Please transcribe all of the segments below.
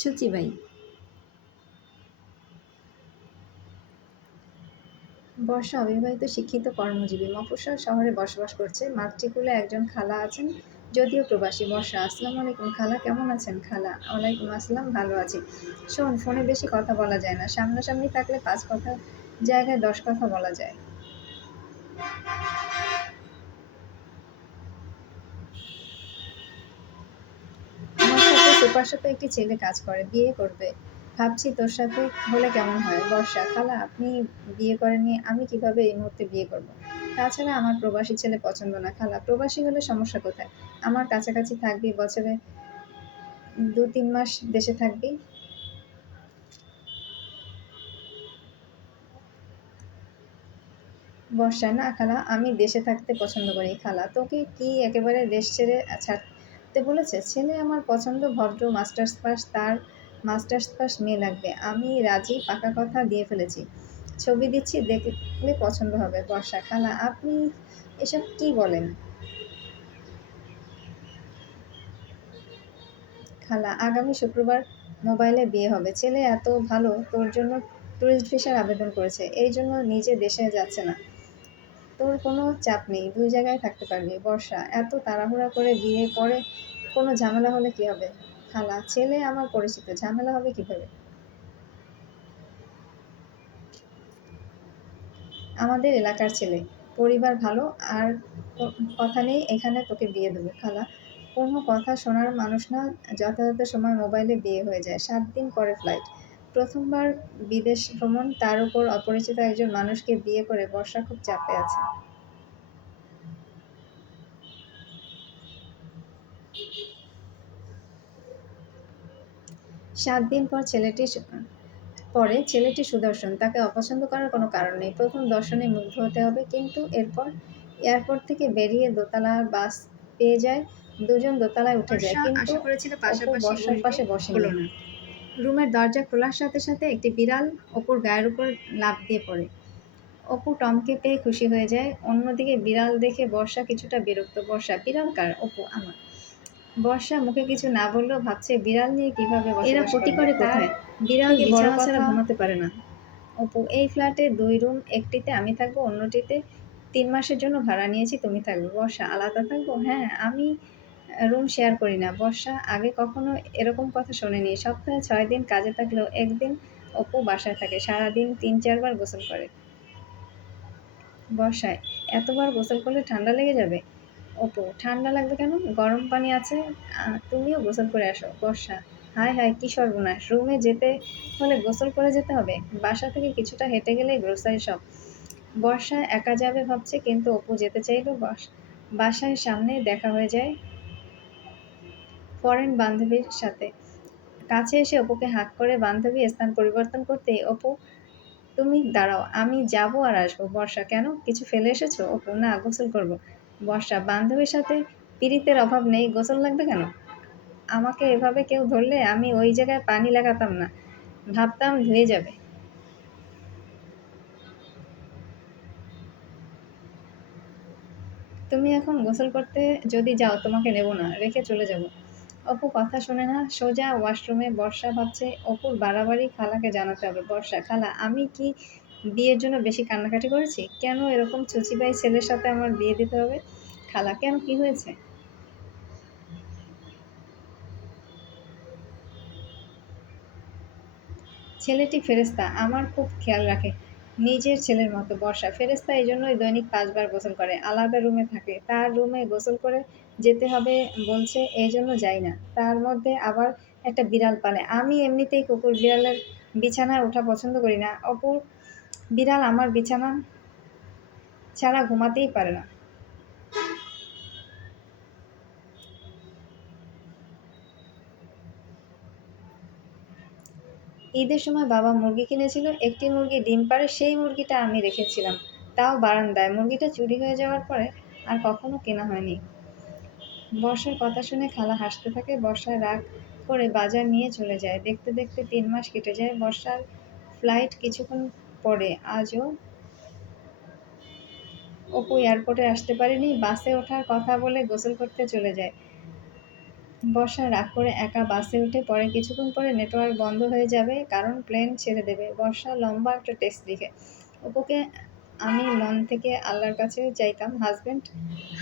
ছুচিবাই। বর্ষা অবিবাহিত শিক্ষিত কর্মজীবী মফস্বল শহরে বসবাস করছে। মাতৃকুলে একজন খালা আছেন, যদিও প্রবাসী। বর্ষা: আসসালামু আলাইকুম খালা, কেমন আছেন? খালা: ওয়ালাইকুম আসসালাম, ভালো আছি। শোন, ফোনে বেশি কথা বলা যায় না, সামনাসামনি থাকলে 5 কথার জায়গায় 10 কথা বলা যায়। আমার সাথে সুপার শপে একটি ছেলে কাজ করে, বিয়ে করবে ভাবছি, তোর সাথে হলে কেমন হয়? বর্ষা: খালা, আপনি বিয়ে করেননি, আমি কিভাবে এই মুহূর্তে বিয়ে করব? তাছাড়া আমার প্রবাসী ছেলে পছন্দ না। খালা: প্রবাসী হলে সমস্যা কোথায়? আমার কাছাকাছি থাকবি, বছরে 2-3 মাস দেশে থাকবি। বর্ষা: না খালা, আমি দেশে থাকতে পছন্দ করি। খালা: তোকে কি একেবারে দেশ ছেড়ে ছাড়তে বলেছে? ছেলে আমার পছন্দ, ভদ্র, মাস্টার্স পাস, তার মাস্টার্স পাস মেয়ে লাগবে। আমি রাজি, পাকা কথা দিয়ে ফেলেছি। ছবি দিচ্ছি, দেখলে পছন্দ হবে। বর্ষা: খালা, আপনি এসব কি বলেন? খালা: আগামী শুক্রবার মোবাইলে বিয়ে হবে। ছেলে এত ভালো, তোর জন্য ট্যুরিস্ট ভিসার আবেদন করেছে, এই জন্য নিজে দেশে যাচ্ছে না। তোর কোনো চাপ নেই, 2 জায়গায় থাকতে পারবি। বর্ষা: এত তাড়াহুড়া করে বিয়ে, পরে কোনো ঝামেলা হলে কি হবে? খালা: ছেলে আমার পরিচিত, ঝামেলা হবে কিভাবে? আমাদের এলাকার ছেলে, পরিবার ভালো, আর কথা নেই, এখানে তোকে বিয়ে দেবো। খালা: কোনো কথা শোনার মানুষ না, যথাযথ সময় মোবাইলে বিয়ে হয়ে যায়, 7 দিন পরে ফ্লাইট। প্রথমবার বিদেশ ভ্রমণ, তার উপর অপরিচিত একজন মানুষকে বিয়ে করে। বর্ষা খুব চাপে আছে। 7 দিন পরে ছেলেটি সুদর্শন, তাকে অপছন্দ করার কোনো কারণ নেই। প্রথম দর্শনে মুগ্ধ হতে হবে, কিন্তু এরপর এয়ারপোর্ট থেকে বেরিয়ে দোতলার বাস পেয়ে যায়, দুজন দোতলায় উঠে যায়, বর্ষা কিন্তু আশা করেছিল অপু পাশাপাশি বর্ষার বসবে, পাশে বসেনি। হলো না। রুমের দরজা খোলার সাথে সাথে একটি বিড়াল অপুর গায়ের উপর লাফ দিয়ে পড়ে। অপু টমকে পেয়ে খুশি হয়ে যায়। অন্যদিকে বিড়াল দেখে বর্ষা কিছুটা বিরক্ত। বর্ষা: বিড়াল কার? অপু: আমার। বর্ষা মুখে কিছু না বললেও ভাবছে বিড়াল নিয়ে কিভাবে এরা বসবাস পটি করবে। করে তার কোথায়? বিড়াল থেকে বড় বিছানা ছাড়া কথা। ঘুমাতে পারে না। অপু: এই ফ্ল্যাটে 2 রুম, একটিতে আমি থাকবো, অন্যটিতে 3 মাসের জন্য ভাড়া নিয়েছি, তুমি থাকবে। বর্ষা: আলাদা থাকবো? হ্যাঁ, আমি রুম শেয়ার করি না। বর্ষা আগে কখনো এরকম কথা শোনেনি। সপ্তাহে 6 দিন কাজে থাকলেও একদিন অপু বাসায় থাকে, সারাদিন 3-4 বার গোসল করে। বর্ষায়: এতবার গোসল করলে ঠান্ডা লেগে যাবে। অপু: ঠান্ডা লাগবে কেন? গরম পানি আছে, তুমিও গোসল করে আসো। বর্ষা: হায় হায়, কি সর্বনাশ! রুমে যেতে হলে গোসল করে যেতে হবে? বাসা থেকে কিছুটা হেঁটে গেলেই গ্রোসারি শপ। বর্ষা একা যাবে ভাবছে, কিন্তু অপু যেতে চাইলেও বাসায় সামনে দেখা হয়ে যায় ফরেন বান্ধবীর সাথে। কাছে এসে অপুকে হাঁক করে বান্ধবী স্থান পরিবর্তন করতেই অপু: তুমি দাঁড়াও, আমি যাবো আর আসবো। বর্ষা: কেন, কিছু ফেলে এসেছো? অপু: না, গোসল করব। বর্ষা: বান্ধবীর সাথে পীড়িতের অভাব নেই, গোসল লাগবে কেন? আমাকে এভাবে কেউ ধরলে আমি ওই জায়গায় পানি লাগাতাম না, ভাবতাম ধুয়ে যাবে। তুমি এখন গোসল করতে যদি যাও, তোমাকে নেব না, রেখে চলে যাব। অপু কথা শোনে না, সোজা ওয়াশরুমে। বর্ষা ভাবছে অপুর বাড়াবাড়ি, খালাকে জানাতে হবে। বর্ষা: খালা, আমি কি বিয়ের জন্য বেশি কান্নাকাটি করেছি? কেন এরকম ছুচিবাই ছেলের সাথে আমার বিয়ে দিতে হবে? খালা: কেন, কি হয়েছে? ছেলেটি ফেরেশতা, আমার খুব খেয়াল রাখে, নিজের ছেলের মতো। বর্ষা: ফেরেশতা, এই জন্যই দৈনিক 5 বার গোসল করে, আলাদা রুমে থাকে, তার রুমে গোসল করে যেতে হবে বলছে, এই জন্য যাই না। তার মধ্যে আবার একটা বিড়াল পালে, আমি এমনিতেই কুকুর বিড়ালের বিছানায় ওঠা পছন্দ করি না। অপুর বিড়াল আমার বিছানা ছাড়া ঘুমাতেই পারে না। ঈদের সময় বাবা মুরগি কিনেছিল, একটি মুরগি ডিম পাড়ে, সেই মুরগিটা আমি রেখেছিলাম, তাও বারান্দায়। মুরগিটা চুরি হয়ে যাওয়ার পরে আর কখনো কেনা হয়নি। বর্ষার কথা শুনে খালা হাসতে থাকে। বর্ষা রাগ করে বাজার নিয়ে চলে যায়। দেখতে দেখতে 3 মাস কেটে যায়। বর্ষার ফ্লাইট কিছুক্ষণ পরে। আজও অপু এয়ারপোর্টে আসতে পারেনি। বাসে ওঠার কথা বলে গোসল করতে চলে যায়। বর্ষা রাগ করে একা বাসে উঠে পড়ে, কিছুক্ষণ পরে নেটওয়ার্ক বন্ধ হয়ে যাবে কারণ প্লেন ছেড়ে দেবে। বর্ষা লম্বা একটা টেক্সট লিখে। অপুকে আমি মন থেকে আল্লাহর কাছে চাইতাম, হাজবেন্ড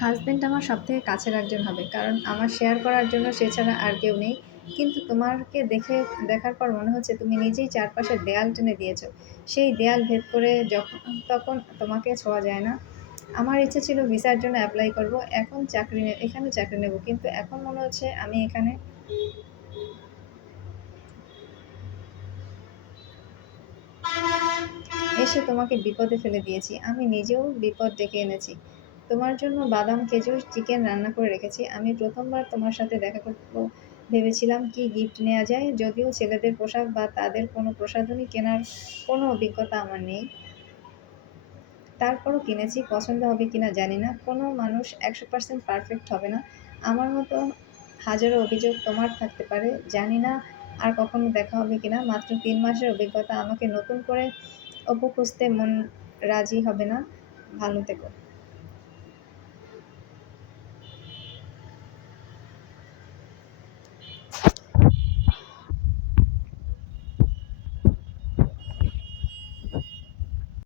হাজবেন্ড আমার সবথেকে কাছের একজন হবে, কারণ আমার শেয়ার করার জন্য সে ছাড়া আর কেউ নেই। কিন্তু তোমাকে দেখার পর মনে হচ্ছে তুমি নিজেই চারপাশের দেয়াল টেনে দিয়েছো। সেই দেয়াল ভেদ করে যখন তখন তোমাকে ছোঁয়া যায় না। আমার ইচ্ছে ছিল ভিসার জন্য এপ্লাই করব, এখানে চাকরি নেব, কিন্তু এখন মনে হচ্ছে আমি এখানে এসে তোমাকে বিপদে ফেলে দিয়েছি, আমি নিজেও বিপদ ডেকে এনেছি। তোমার জন্য বাদাম, খেজুর, চিকেন রান্না করে রেখেছি। আমি প্রথমবার তোমার সাথে দেখা করব ভেবেছিলাম কি গিফট নেওয়া যায়, যদিও ছেলেদের পোশাক বা তাদের কোনো প্রসাধনী কেনার কোনো অভিজ্ঞতা আমার নেই। তারপরও কিনেছি, পছন্দ হবে কিনা জানি না। কোনো মানুষ 100% পারফেক্ট হবে না। আমার মতো হাজারো অভিযোগ তোমার থাকতে পারে। জানি না আর কখনো দেখা হবে কিনা। মাত্র ৩ মাসের অভিজ্ঞতা, আমাকে নতুন করে অপু খুঁজতে মন রাজি হবে না। ভালো থেকো।